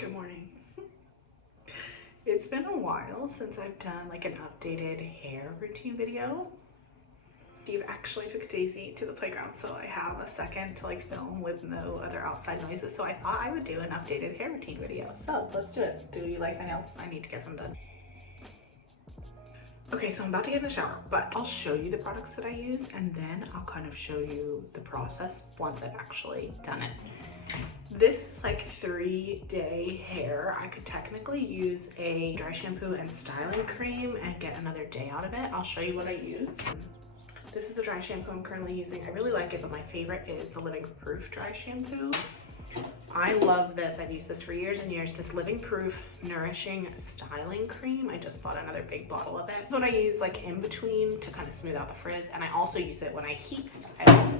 Good morning. It's been a while since I've done like an updated hair routine video. Steve actually took Daisy to the playground, so I have a second to like film with no other outside noises. So I thought I would do an updated hair routine video. So let's do it. Do you like my nails? I need to get them done. Okay, so I'm about to get in the shower, but I'll show you the products that I use and then I'll kind of show you the process once I've actually done it. This is like 3-day hair. I could technically use a dry shampoo and styling cream and get another day out of it. I'll show you what I use. This is the dry shampoo I'm currently using. I really like it, but my favorite is the Living Proof dry shampoo. I love this. I've used this for years and years. This Living Proof Nourishing Styling Cream. I just bought another big bottle of it. This is what I use like in between to kind of smooth out the frizz, and I also use it when I heat style.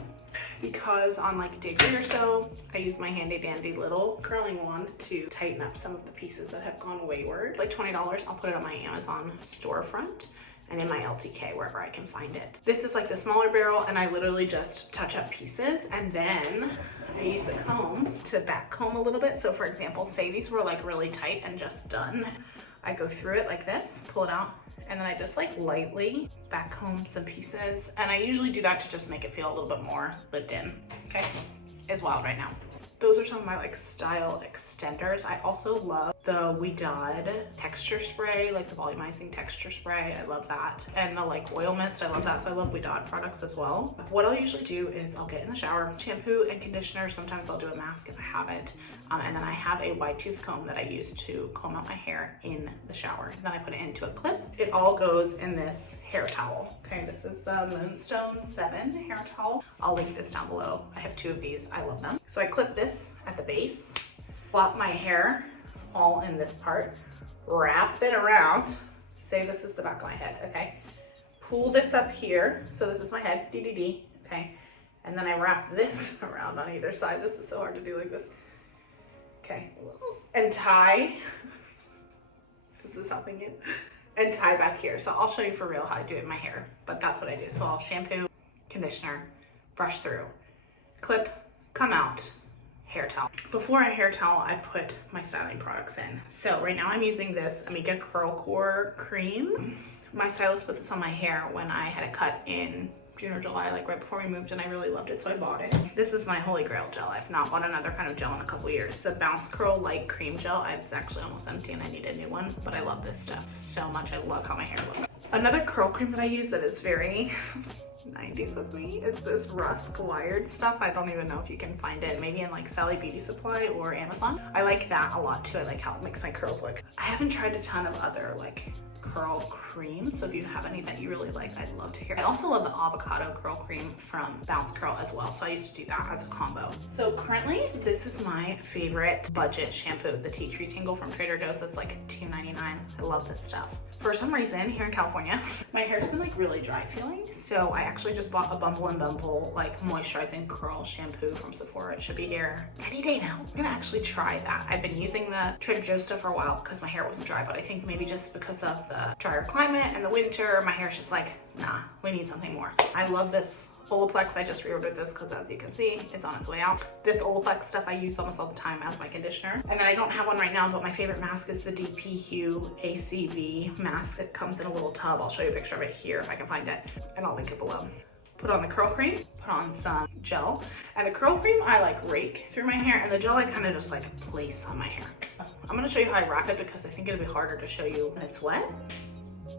Because on like day 3 or so, I use my handy dandy little curling wand to tighten up some of the pieces that have gone wayward. Like $20, I'll put it on my Amazon storefront and in my LTK, wherever I can find it. This is like the smaller barrel, and I literally just touch up pieces, and then I use a comb to back comb a little bit. So for example, say these were like really tight and just done. I go through it like this, pull it out, and then I just like lightly back comb some pieces. And I usually do that to just make it feel a little bit more lived in, okay? It's wild right now. Those are some of my like style extenders. I also love the Waldow texture spray, like the volumizing texture spray. I love that. And the like oil mist, I love that. So I love Waldow products as well. What I'll usually do is I'll get in the shower, shampoo and conditioner. Sometimes I'll do a mask if I have it. And then I have a wide tooth comb that I use to comb out my hair in the shower. Then I put it into a clip. It all goes in this hair towel. Okay, this is the Moonstone 7 hair towel. I'll link this down below. I have 2 of these, I love them. So I clip this at the base, plop my hair all in this part, wrap it around. Say this is the back of my head, okay? Pull this up here. So this is my head, okay? And then I wrap this around on either side. This is so hard to do like this. Okay, and tie. Is this helping you? And tie back here. So I'll show you for real how I do it in my hair, but that's what I do. So I'll shampoo, conditioner, brush through, clip, come out, hair towel. Before I hair towel, I put my styling products in. So right now I'm using this Amiga Curl Core Cream. My stylist put this on my hair when I had a cut in June or July, like right before we moved, and I really loved it, so I bought it. This is my holy grail gel. I've not bought another kind of gel in a couple years. The Bounce Curl Light Cream Gel, it's actually almost empty and I need a new one, but I love this stuff so much. I love how my hair looks. Another curl cream that I use that is very 90s of me is this Rusk Wired stuff. I don't even know if you can find it, maybe in like Sally Beauty Supply or Amazon. I like that a lot too. I like how it makes my curls look. I haven't tried a ton of other like curl cream, so if you have any that you really like, I'd love to hear. I also love the avocado curl cream from Bounce Curl as well, so I used to do that as a combo. So currently this is my favorite budget shampoo, the Tea Tree Tingle from Trader Joe's. That's like $2.99. I love this stuff. For some reason here in California, my hair's been like really dry feeling, so I actually just bought a Bumble and Bumble like moisturizing curl shampoo from Sephora. It should be here any day now. I'm gonna actually try that. I've been using the Trader Joe's stuff for a while because my hair wasn't dry, but I think maybe just because of the drier climate and the winter, my hair's just like, nah, we need something more. I love this Olaplex. I just reordered this because as you can see, it's on its way out. This Olaplex stuff I use almost all the time as my conditioner. And then I don't have one right now, but my favorite mask is the DP Hue ACV mask. It comes in a little tub. I'll show you a picture of it here if I can find it, and I'll link it below. Put on the curl cream, put on some gel. And the curl cream, I like rake through my hair, and the gel I kind of just like place on my hair. I'm gonna show you how I wrap it because I think it'll be harder to show you when it's wet.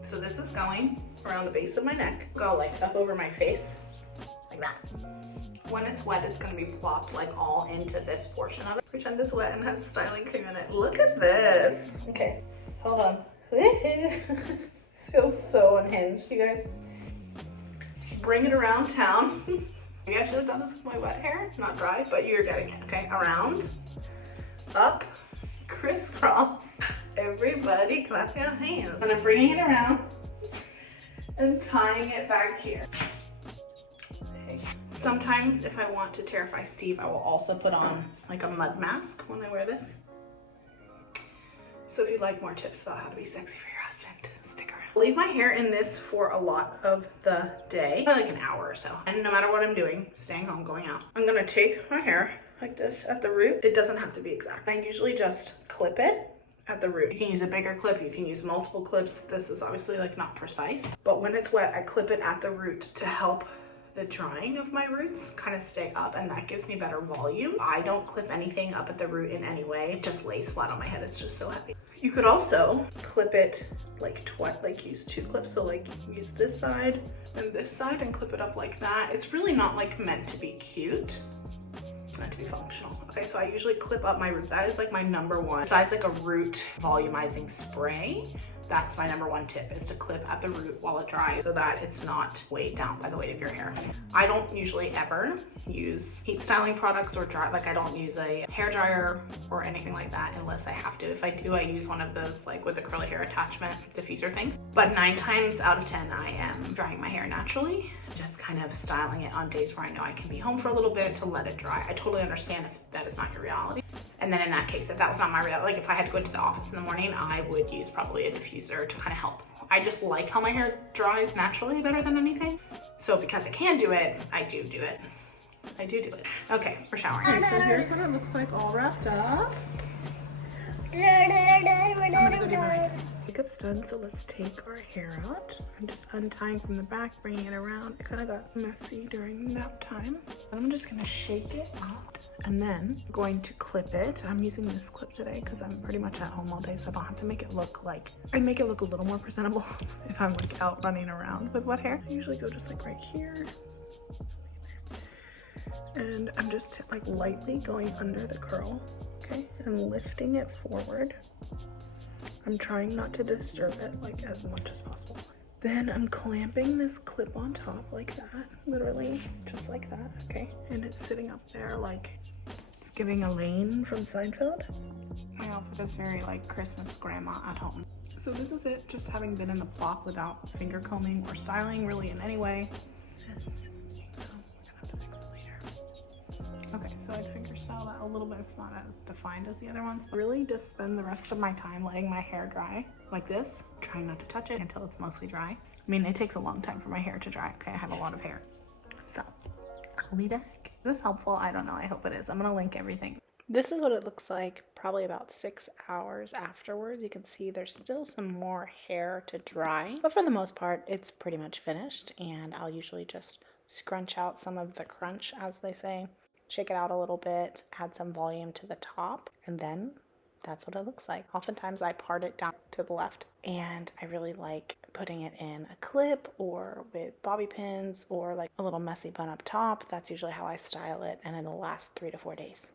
So this is going around the base of my neck, go like up over my face, like that. When it's wet, it's gonna be plopped like all into this portion of it. Pretend it's wet and has styling cream in it. Look at this. Okay, hold on. This feels so unhinged, you guys. Bring it around town. Maybe I should have done this with my wet hair, not dry, but you're getting it, okay? Around, up, crisscross. Everybody clap your hands. And I'm bringing it around and tying it back here. Okay. Sometimes if I want to terrify Steve, I will also put on like a mud mask when I wear this. So if you'd like more tips about how to be sexy for your husband, stick around. Leave my hair in this for a lot of the day, probably like an hour or so. And no matter what I'm doing, staying home, going out, I'm gonna take my hair like this at the root. It doesn't have to be exact. I usually just clip it at the root. You can use a bigger clip, you can use multiple clips. This is obviously like not precise, but when it's wet, I clip it at the root to help the drying of my roots kind of stay up, and that gives me better volume. I don't clip anything up at the root in any way. It just lays flat on my head. It's just so heavy. You could also clip it like twice, like use 2 clips. So like use this side and clip it up like that. It's really not like meant to be cute. It's meant to be functional. Okay, so I usually clip up my root. That is like my #1. Besides like a root volumizing spray, that's my #1 tip, is to clip at the root while it dries so that it's not weighed down by the weight of your hair. I don't usually ever use heat styling products or I don't use a hair dryer or anything like that unless I have to. If I do, I use one of those like with the curly hair attachment diffuser things. But 9 times out of 10, I am drying my hair naturally, just kind of styling it on days where I know I can be home for a little bit to let it dry. I totally understand if that is not your reality. And then in that case, if that was not my reality, like if I had to go into the office in the morning, I would use probably a diffuser to kind of help. I just like how my hair dries naturally better than anything. So because I can do it, I do it. I do it. Okay, we're showering. Okay, so here's what it looks like all wrapped up. I'm gonna go do my makeup's done, so let's take our hair out. I'm just untying from the back, bringing it around. It kind of got messy during nap time. I'm just gonna shake it out and then I'm going to clip it. I'm using this clip today because I'm pretty much at home all day, so I don't have to make it look like, I make it look a little more presentable if I'm like out running around with wet hair. I usually go just like right here. And I'm just like lightly going under the curl, okay, and lifting it forward. I'm trying not to disturb it like as much as possible. Then I'm clamping this clip on top like that, literally just like that, okay? And it's sitting up there like it's giving Elaine from Seinfeld. My outfit is very like Christmas grandma at home. So this is it, just having been in the Plop without finger combing or styling really in any way. This. Okay, so I'd finger style that a little bit. It's not as defined as the other ones. Really just spend the rest of my time letting my hair dry like this, trying not to touch it until it's mostly dry. I mean, it takes a long time for my hair to dry, okay? I have a lot of hair. So, I'll be back. Is this helpful? I don't know, I hope it is. I'm gonna link everything. This is what it looks like probably about 6 hours afterwards. You can see there's still some more hair to dry, but for the most part, it's pretty much finished, and I'll usually just scrunch out some of the crunch, as they say. Shake it out a little bit, add some volume to the top, and then that's what it looks like. Oftentimes I part it down to the left, and I really like putting it in a clip or with bobby pins or like a little messy bun up top. That's usually how I style it, and it'll last 3 to 4 days.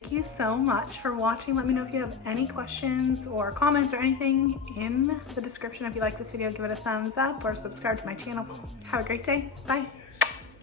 Thank you so much for watching. Let me know if you have any questions or comments or anything in the description. If you like this video, give it a thumbs up or subscribe to my channel. Have a great day. Bye.